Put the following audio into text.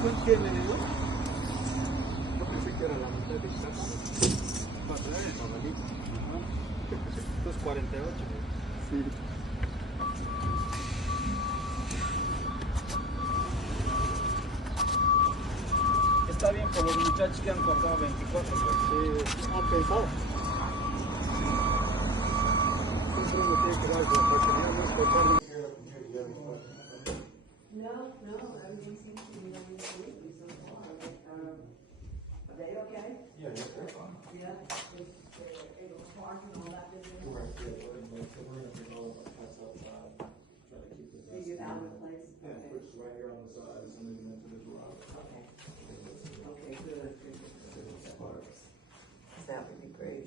¿Cuánto tiene el menú? No pensé que era la mitad de casa. Para traer el jabalí. Esto es 48. Sí. Está bien por los muchachos que han cortado 24. Pues. Sí, han pensado. Siempre uno tiene que dar la oportunidad, no es cortar. No, everything seems to be running smoothly so far. Are they okay? Yeah, they're fine. Yeah, is able to park and all that business? Correct, yeah, we're gonna bring all of our pets outside, try to keep the pets. Figure it out in place? Yeah, which is right here on the side, and then into the garage. Okay. Okay, good. That would be great.